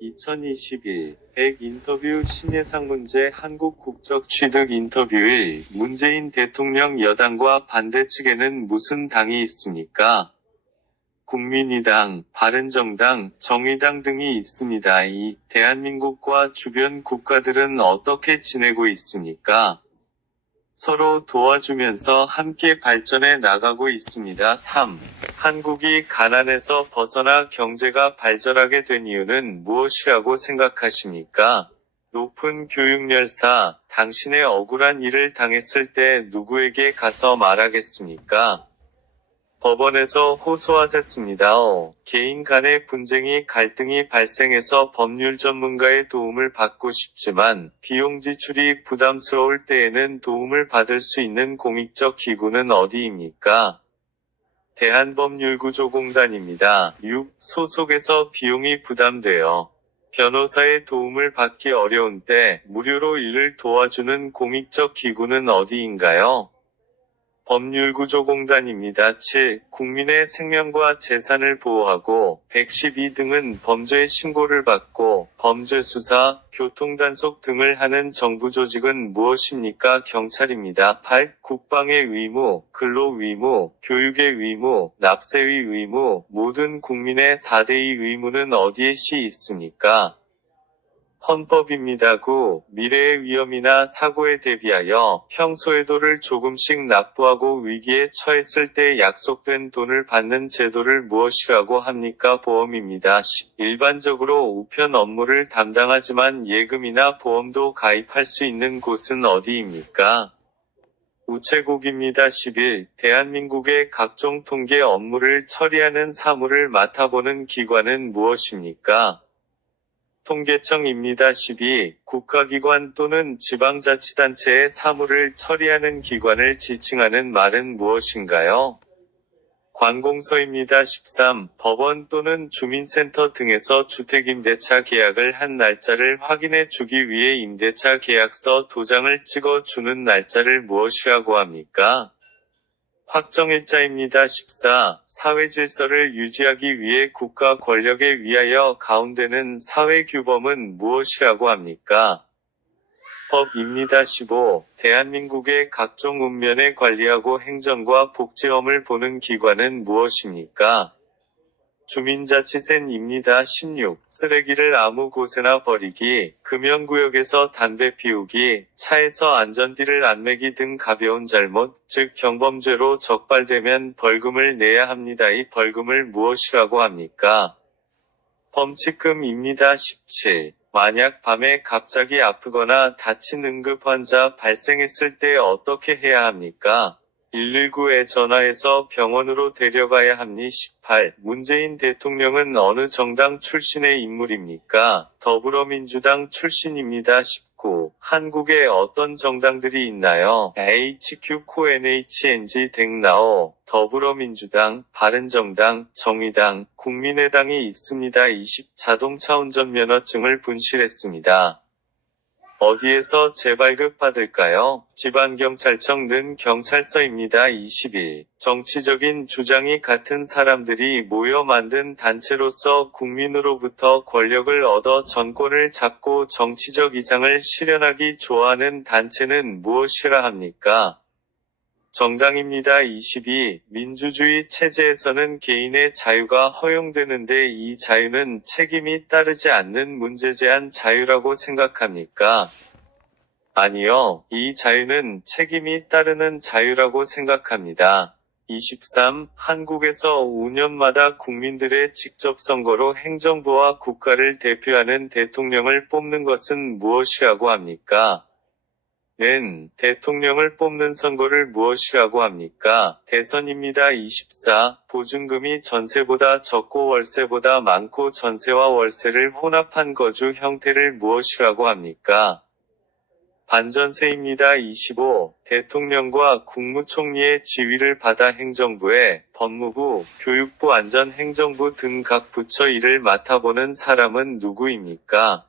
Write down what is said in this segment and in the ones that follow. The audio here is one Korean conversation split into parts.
2021 100 인터뷰 신예상 문제 한국 국적 취득 인터뷰 1. 문재인 대통령 여당과 반대 측에는 무슨 당이 있습니까? 국민의당, 바른정당, 정의당 등이 있습니다. 2. 대한민국과 주변 국가들은 어떻게 지내고 있습니까? 서로 도와주면서 함께 발전해 나가고 있습니다. 3. 한국이 가난에서 벗어나 경제가 발전하게 된 이유는 무엇이라고 생각하십니까? 높은 교육열사, 당신의 억울한 일을 당했을 때 누구에게 가서 말하겠습니까? 법원에서 호소하셨습니다. 개인 간의 분쟁이 갈등이 발생해서 법률 전문가의 도움을 받고 싶지만 비용 지출이 부담스러울 때에는 도움을 받을 수 있는 공익적 기구는 어디입니까? 대한법률구조공단입니다. 6. 소속에서 비용이 부담되어 변호사의 도움을 받기 어려운 때 무료로 일을 도와주는 공익적 기구는 어디인가요? 법률구조공단입니다. 7. 국민의 생명과 재산을 보호하고 112 등은 범죄 신고를 받고 범죄 수사, 교통단속 등을 하는 정부 조직은 무엇입니까? 경찰입니다. 8. 국방의 의무, 근로 의무, 교육의 의무, 납세의 의무, 모든 국민의 4대의 의무는 어디에 있습니까? 헌법입니다. 9. 미래의 위험이나 사고에 대비하여 평소에도를 조금씩 납부하고 위기에 처했을 때 약속된 돈을 받는 제도를 무엇이라고 합니까? 보험입니다. 10. 일반적으로 우편 업무를 담당하지만 예금이나 보험도 가입할 수 있는 곳은 어디입니까? 우체국입니다. 11. 대한민국의 각종 통계 업무를 처리하는 사무를 맡아보는 기관은 무엇입니까? 통계청입니다. 12. 국가기관 또는 지방자치단체의 사무를 처리하는 기관을 지칭하는 말은 무엇인가요? 관공서입니다. 13. 법원 또는 주민센터 등에서 주택임대차 계약을 한 날짜를 확인해 주기 위해 임대차 계약서 도장을 찍어 주는 날짜를 무엇이라고 합니까? 확정일자입니다. 14. 사회질서를 유지하기 위해 국가 권력에 의하여 가운데는 사회규범은 무엇이라고 합니까? 법입니다. 15. 대한민국의 각종 읍면에 관리하고 행정과 복지험을 보는 기관은 무엇입니까? 주민자치센입니다. 16. 쓰레기를 아무 곳에나 버리기, 금연구역에서 담배 피우기, 차에서 안전띠를 안 매기 등 가벼운 잘못, 즉 경범죄로 적발되면 벌금을 내야 합니다. 이 벌금을 무엇이라고 합니까? 범칙금입니다. 17. 만약 밤에 갑자기 아프거나 다친 응급환자 발생했을 때 어떻게 해야 합니까? 119에 전화해서 병원으로 데려가야 합니? 18. 문재인 대통령은 어느 정당 출신의 인물입니까? 더불어민주당 출신입니다. 19. 한국에 어떤 정당들이 있나요? HQ, 코, NHNG, 댕나오, 더불어민주당, 바른정당, 정의당, 국민의당이 있습니다. 20. 자동차 운전면허증을 분실했습니다. 어디에서 재발급 받을까요? 지방경찰청는 경찰서입니다. 21. 정치적인 주장이 같은 사람들이 모여 만든 단체로서 국민으로부터 권력을 얻어 정권을 잡고 정치적 이상을 실현하기 좋아하는 단체는 무엇이라 합니까? 정당입니다. 22. 민주주의 체제에서는 개인의 자유가 허용되는데 이 자유는 책임이 따르지 않는 문제 제한 자유라고 생각합니까? 아니요. 이 자유는 책임이 따르는 자유라고 생각합니다. 23. 한국에서 5년마다 국민들의 직접 선거로 행정부와 국가를 대표하는 대통령을 뽑는 것은 무엇이라고 합니까? 는 대통령을 뽑는 선거를 무엇이라고 합니까? 대선입니다. 24. 보증금이 전세보다 적고 월세보다 많고 전세와 월세를 혼합한 거주 형태를 무엇이라고 합니까? 반전세입니다. 25. 대통령과 국무총리의 지위를 받아 행정부에 법무부, 교육부, 안전행정부 등 각 부처 일을 맡아보는 사람은 누구입니까?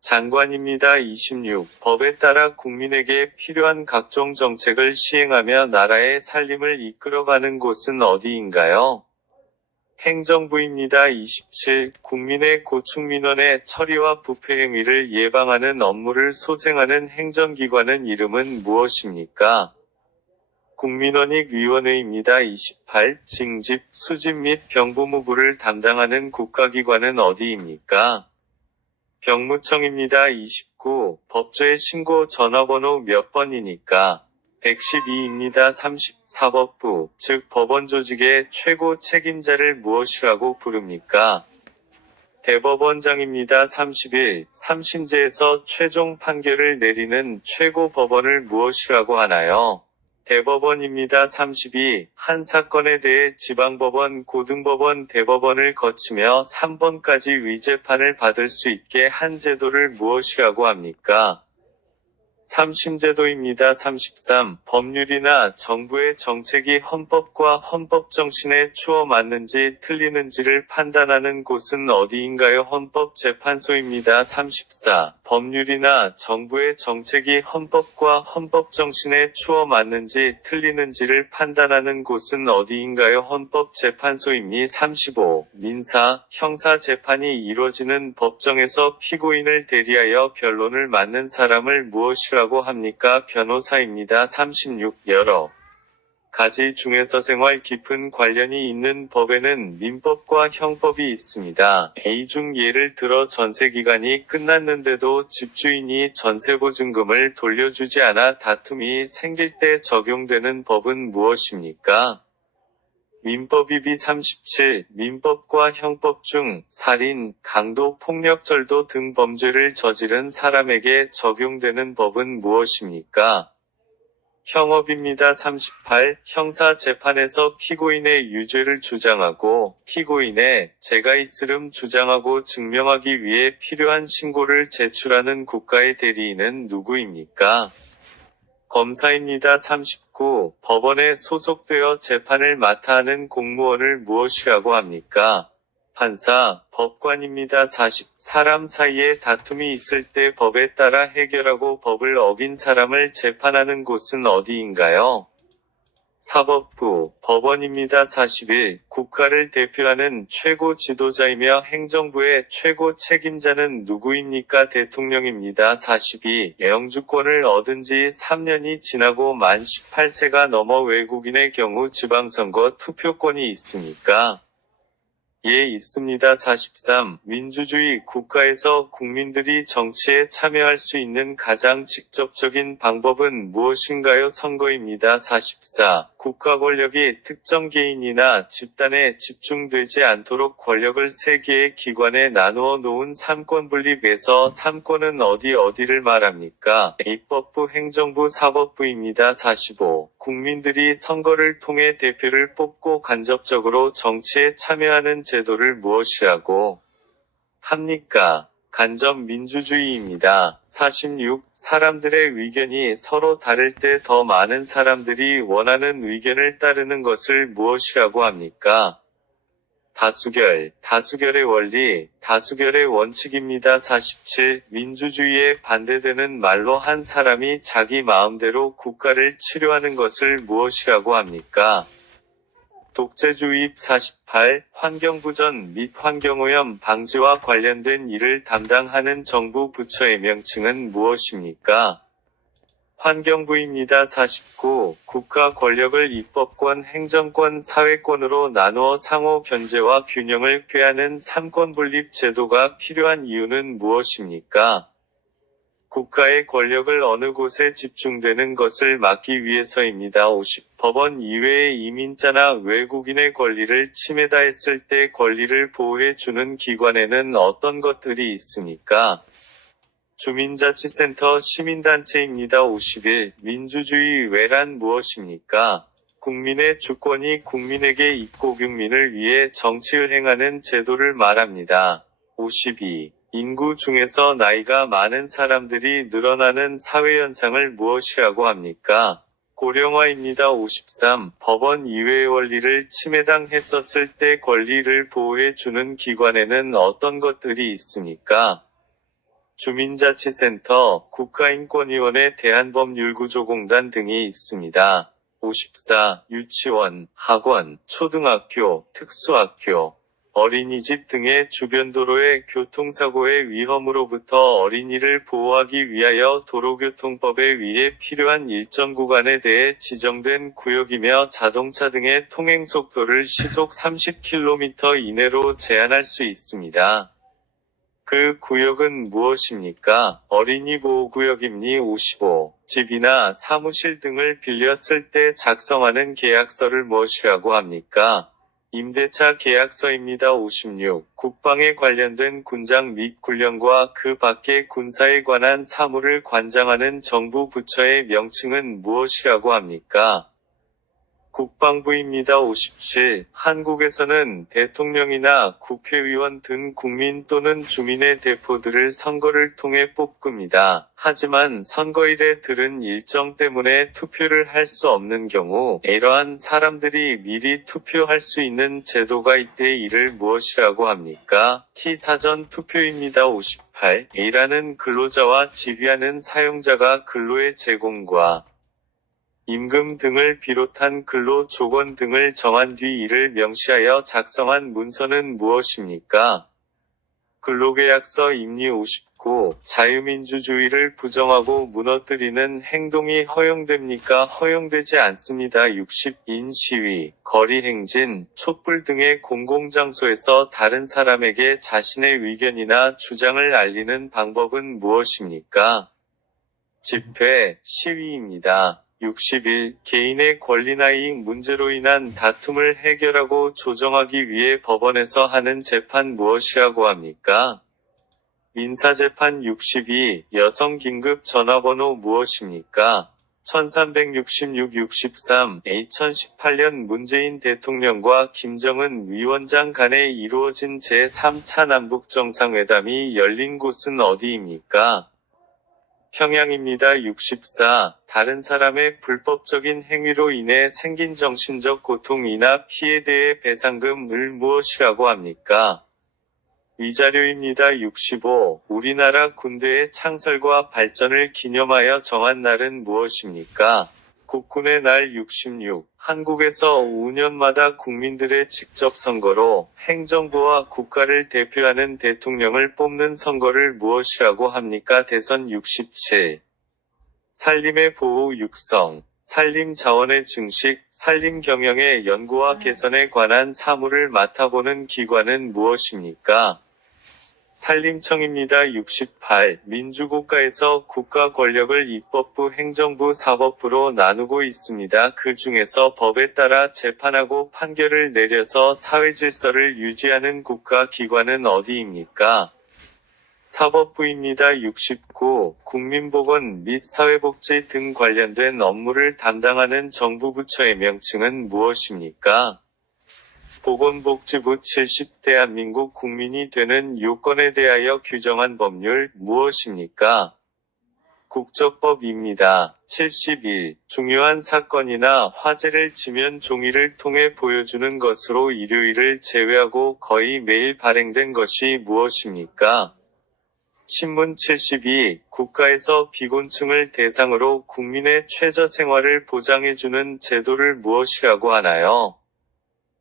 장관입니다. 26. 법에 따라 국민에게 필요한 각종 정책을 시행하며 나라의 살림을 이끌어가는 곳은 어디인가요? 행정부입니다. 27. 국민의 고충민원의 처리와 부패 행위를 예방하는 업무를 소생하는 행정기관은 이름은 무엇입니까? 국민원익위원회입니다. 28. 징집, 수집 및 병무부를 담당하는 국가기관은 어디입니까? 병무청입니다. 29. 법조의 신고 전화번호 몇 번이니까? 112입니다. 30. 사법부, 즉 법원조직의 최고 책임자를 무엇이라고 부릅니까? 대법원장입니다. 31. 3심제에서 최종 판결을 내리는 최고 법원을 무엇이라고 하나요? 대법원입니다. 32. 한 사건에 대해 지방법원, 고등법원, 대법원을 거치며 3번까지 위재판을 받을 수 있게 한 제도를 무엇이라고 합니까? 3심제도입니다. 33. 법률이나 정부의 정책이 헌법과 헌법 정신에 추워 맞는지 틀리는지를 판단하는 곳은 어디인가요? 헌법재판소입니다. 34. 법률이나 정부의 정책이 헌법과 헌법 정신에 추워 맞는지 틀리는지를 판단하는 곳은 어디인가요? 헌법재판소입니다. 35. 민사, 형사 재판이 이루어지는 법정에서 피고인을 대리하여 변론을 맡는 사람을 무엇이라고 합니까? 변호사입니다. 36. 여러 가지 중에서 생활 깊은 관련이 있는 법에는 민법과 형법이 있습니다. 이 중 예를 들어 전세기간이 끝났는데도 집주인이 전세보증금을 돌려주지 않아 다툼이 생길 때 적용되는 법은 무엇입니까? 민법입니다. 37. 민법과 형법 중 살인, 강도, 폭력, 절도 등 범죄를 저지른 사람에게 적용되는 법은 무엇입니까? 형업입니다. 38. 형사 재판에서 피고인의 유죄를 주장하고 피고인의 죄가 있음을 주장하고 증명하기 위해 필요한 신고를 제출하는 국가의 대리인은 누구입니까? 검사입니다. 39. 법원에 소속되어 재판을 맡아 하는 공무원을 무엇이라고 합니까? 판사, 법관입니다. 40. 사람 사이에 다툼이 있을 때 법에 따라 해결하고 법을 어긴 사람을 재판하는 곳은 어디인가요? 사법부, 법원입니다. 41. 국가를 대표하는 최고 지도자이며 행정부의 최고 책임자는 누구입니까? 대통령입니다. 42. 영주권을 얻은 지 3년이 지나고 만 18세가 넘어 외국인의 경우 지방선거 투표권이 있습니까? 예, 있습니다. 43. 민주주의 국가에서 국민들이 정치에 참여할 수 있는 가장 직접적인 방법은 무엇인가요? 선거입니다. 44. 국가 권력이 특정 개인이나 집단에 집중되지 않도록 권력을 세 개의 기관에 나누어 놓은 삼권분립에서 삼권은 어디를 말합니까? 입법부, 행정부, 사법부입니다. 45. 국민들이 선거를 통해 대표를 뽑고 간접적으로 정치에 참여하는 제도를 무엇이라고 합니까? 간접 민주주의입니다. 46. 사람들의 의견이 서로 다를 때 더 많은 사람들이 원하는 의견을 따르는 것을 무엇이라고 합니까? 다수결, 다수결의 원리, 다수결의 원칙입니다. 47. 민주주의에 반대되는 말로 한 사람이 자기 마음대로 국가를 치료하는 것을 무엇이라고 합니까? 독재주의. 48. 환경부전 및 환경오염 방지와 관련된 일을 담당하는 정부 부처의 명칭은 무엇입니까? 환경부입니다. 49. 국가 권력을 입법권, 행정권, 사회권으로 나누어 상호 견제와 균형을 꾀하는 삼권분립 제도가 필요한 이유는 무엇입니까? 국가의 권력을 어느 곳에 집중되는 것을 막기 위해서입니다. 50. 법원 이외의 이민자나 외국인의 권리를 침해다했을 때 권리를 보호해 주는 기관에는 어떤 것들이 있습니까? 주민자치센터, 시민단체입니다. 51. 민주주의 외란 무엇입니까? 국민의 주권이 국민에게 있고 국민을 위해 정치를 행하는 제도를 말합니다. 52. 인구 중에서 나이가 많은 사람들이 늘어나는 사회현상을 무엇이라고 합니까? 고령화입니다. 53. 법원 이외의 원리를 침해당했었을 때 권리를 보호해 주는 기관에는 어떤 것들이 있습니까? 주민자치센터, 국가인권위원회, 대한법률구조공단 등이 있습니다. 54. 유치원, 학원, 초등학교, 특수학교, 어린이집 등의 주변 도로의 교통사고의 위험으로부터 어린이를 보호하기 위하여 도로교통법에 의해 필요한 일정 구간에 대해 지정된 구역이며 자동차 등의 통행속도를 시속 30km 이내로 제한할 수 있습니다. 그 구역은 무엇입니까? 어린이 보호구역입니? 55. 집이나 사무실 등을 빌렸을 때 작성하는 계약서를 무엇이라고 합니까? 임대차 계약서입니다. 56. 국방에 관련된 군장 및 군령과 그 밖의 군사에 관한 사무를 관장하는 정부 부처의 명칭은 무엇이라고 합니까? 국방부입니다. 57. 한국에서는 대통령이나 국회의원 등 국민 또는 주민의 대표들을 선거를 통해 뽑습니다. 하지만 선거일에 들은 일정 때문에 투표를 할 수 없는 경우 이러한 사람들이 미리 투표할 수 있는 제도가 있대 이를 무엇이라고 합니까? T 사전 투표입니다. 58. A라는 근로자와 지휘하는 사용자가 근로의 제공과 임금 등을 비롯한 근로 조건 등을 정한 뒤 이를 명시하여 작성한 문서는 무엇입니까? 근로계약서 임니. 59. 자유민주주의를 부정하고 무너뜨리는 행동이 허용됩니까? 허용되지 않습니다. 60. 인시위, 거리행진, 촛불 등의 공공장소에서 다른 사람에게 자신의 의견이나 주장을 알리는 방법은 무엇입니까? 집회, 시위입니다. 61. 개인의 권리나 이익 문제로 인한 다툼을 해결하고 조정하기 위해 법원에서 하는 재판 무엇이라고 합니까? 민사재판. 62. 여성 긴급 전화번호 무엇입니까? 1366. 63. 2018년 문재인 대통령과 김정은 위원장 간에 이루어진 제3차 남북정상회담이 열린 곳은 어디입니까? 평양입니다. 64. 다른 사람의 불법적인 행위로 인해 생긴 정신적 고통이나 피해에 대해 배상금을 무엇이라고 합니까? 위자료입니다. 65. 우리나라 군대의 창설과 발전을 기념하여 정한 날은 무엇입니까? 국군의 날. 66. 한국에서 5년마다 국민들의 직접 선거로 행정부와 국가를 대표하는 대통령을 뽑는 선거를 무엇이라고 합니까? 대선. 67. 산림의 보호 육성, 산림 자원의 증식, 산림 경영의 연구와 개선에 관한 사무를 맡아보는 기관은 무엇입니까? 산림청입니다. 68. 민주국가에서 국가 권력을 입법부, 행정부, 사법부로 나누고 있습니다. 그 중에서 법에 따라 재판하고 판결을 내려서 사회질서를 유지하는 국가기관은 어디입니까? 사법부입니다. 69. 국민보건 및 사회복지 등 관련된 업무를 담당하는 정부 부처의 명칭은 무엇입니까? 보건복지부. 70. 대한민국 국민이 되는 요건에 대하여 규정한 법률 무엇입니까? 국적법입니다. 71. 중요한 사건이나 화제를 지면 종이를 통해 보여주는 것으로 일요일을 제외하고 거의 매일 발행된 것이 무엇입니까? 신문. 72. 국가에서 비곤층을 대상으로 국민의 최저생활을 보장해주는 제도를 무엇이라고 하나요?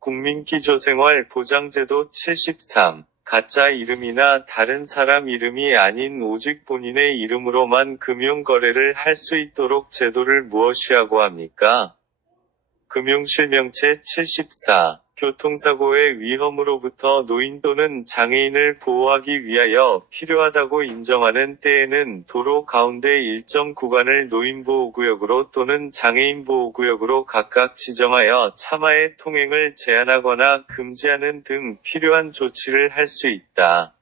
국민기초생활보장제도. 73. 가짜 이름이나 다른 사람 이름이 아닌 오직 본인의 이름으로만 금융거래를 할 수 있도록 제도를 무엇이라고 합니까? 금융실명제. 74. 교통사고의 위험으로부터 노인 또는 장애인을 보호하기 위하여 필요하다고 인정하는 때에는 도로 가운데 일정 구간을 노인보호구역으로 또는 장애인보호구역으로 각각 지정하여 차마의 통행을 제한하거나 금지하는 등 필요한 조치를 할 수 있다.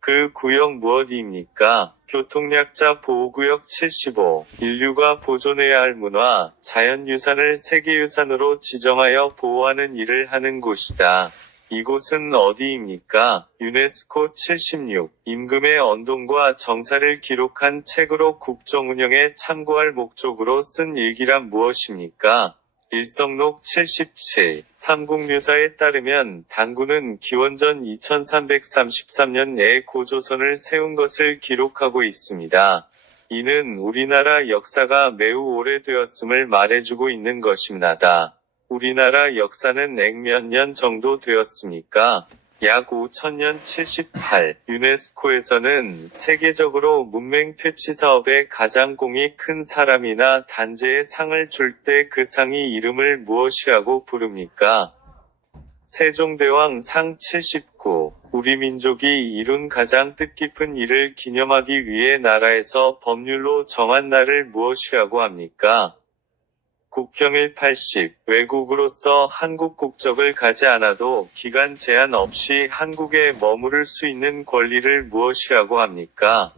그 구역 무엇입니까? 교통약자 보호구역. 75. 인류가 보존해야 할 문화, 자연유산을 세계유산으로 지정하여 보호하는 일을 하는 곳이다. 이곳은 어디입니까? 유네스코. 76. 임금의 언동과 정사를 기록한 책으로 국정운영에 참고할 목적으로 쓴 일기란 무엇입니까? 일성록. 77. 삼국유사에 따르면 단군은 기원전 2333년에 고조선을 세운 것을 기록하고 있습니다. 이는 우리나라 역사가 매우 오래되었음을 말해주고 있는 것입니다. 우리나라 역사는 액 몇 년 정도 되었습니까? 약 5천년 78. 유네스코에서는 세계적으로 문맹 퇴치 사업에 가장 공이 큰 사람이나 단체에 상을 줄 때 그 상이 이름을 무엇이라고 부릅니까? 세종대왕 상 79. 우리 민족이 이룬 가장 뜻깊은 일을 기념하기 위해 나라에서 법률로 정한 날을 무엇이라고 합니까? 국경일 80. 외국으로서 한국 국적을 가지 않아도 기간 제한 없이 한국에 머무를 수 있는 권리를 무엇이라고 합니까?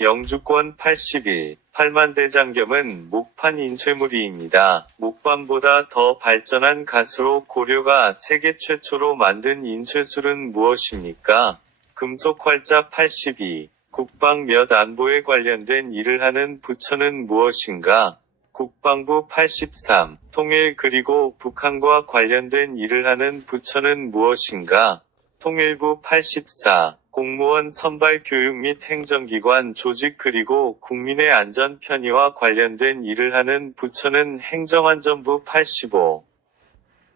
영주권 81. 팔만대장경은 목판 인쇄물이입니다. 목판보다 더 발전한 가스로 고려가 세계 최초로 만든 인쇄술은 무엇입니까? 금속 활자 82. 국방 및 안보에 관련된 일을 하는 부처는 무엇인가? 국방부 83. 통일 그리고 북한과 관련된 일을 하는 부처는 무엇인가? 통일부 84. 공무원 선발 교육 및 행정기관 조직 그리고 국민의 안전 편의와 관련된 일을 하는 부처는 행정안전부 85.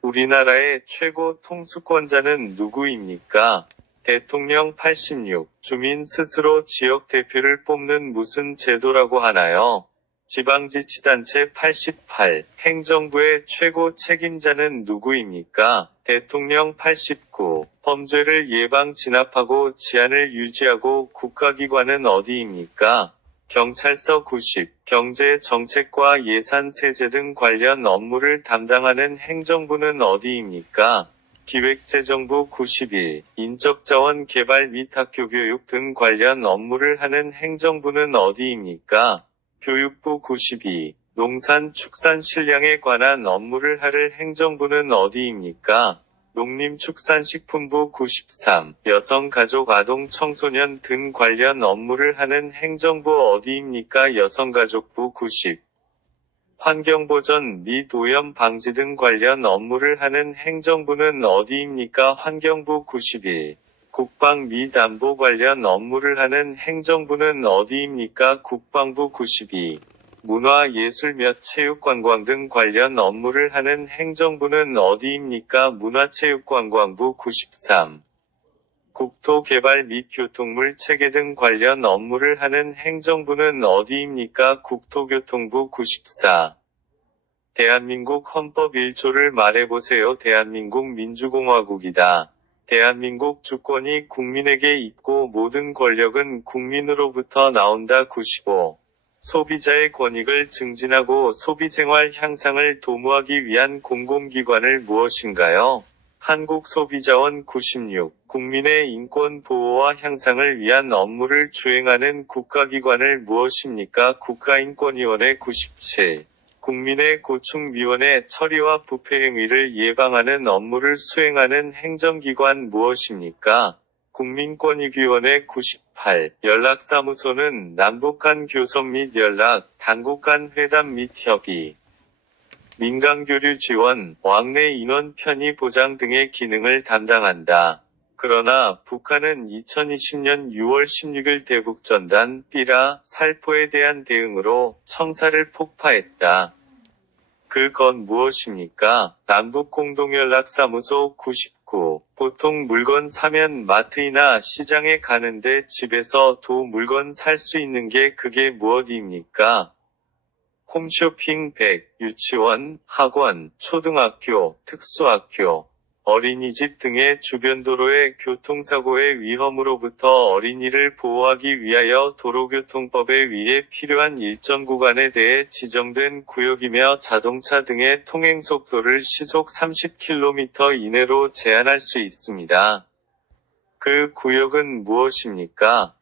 우리나라의 최고 통수권자는 누구입니까? 대통령 86. 주민 스스로 지역 대표를 뽑는 무슨 제도라고 하나요? 지방자치단체 88. 행정부의 최고 책임자는 누구입니까? 대통령 89. 범죄를 예방 진압하고治安을 유지하고 국가기관은 어디입니까? 경찰서 90. 경제 정책과 예산 세제 등 관련 업무를 담당하는 행정부는 어디입니까? 기획재정부 91. 인적자원 개발 및 학교교육 등 관련 업무를 하는 행정부는 어디입니까? 교육부 92. 농산축산식량에 관한 업무를 할 행정부는 어디입니까? 농림축산식품부 93. 여성가족 아동 청소년 등 관련 업무를 하는 행정부 어디입니까? 여성가족부 90. 환경보전 및 오염 방지 등 관련 업무를 하는 행정부는 어디입니까? 환경부 91. 국방 및 안보 관련 업무를 하는 행정부는 어디입니까? 국방부 92. 문화 예술 및 체육관광 등 관련 업무를 하는 행정부는 어디입니까? 문화체육관광부 93. 국토개발 및 교통물 체계 등 관련 업무를 하는 행정부는 어디입니까? 국토교통부 94. 대한민국 헌법 1조를 말해보세요. 대한민국 민주공화국이다. 대한민국 주권이 국민에게 있고 모든 권력은 국민으로부터 나온다. 95. 소비자의 권익을 증진하고 소비생활 향상을 도모하기 위한 공공기관을 무엇인가요? 한국소비자원 96. 국민의 인권 보호와 향상을 위한 업무를 주행하는 국가기관을 무엇입니까? 국가인권위원회 97. 국민의 고충미원의 처리와 부패행위를 예방하는 업무를 수행하는 행정기관 무엇입니까? 국민권익위원회 98. 연락사무소는 남북 간 교섭 및 연락, 당국 간 회담 및 협의, 민간교류 지원, 왕래 인원 편의 보장 등의 기능을 담당한다. 그러나 북한은 2020년 6월 16일 대북전단 삐라 살포에 대한 대응으로 청사를 폭파했다. 그건 무엇입니까? 남북공동연락사무소 99. 보통 물건 사면 마트이나 시장에 가는데 집에서 도 물건 살 수 있는 게 그게 무엇입니까? 홈쇼핑 100. 유치원, 학원, 초등학교, 특수학교, 어린이집 등의 주변 도로의 교통사고의 위험으로부터 어린이를 보호하기 위하여 도로교통법에 의해 필요한 일정 구간에 대해 지정된 구역이며 자동차 등의 통행속도를 시속 30km 이내로 제한할 수 있습니다. 그 구역은 무엇입니까?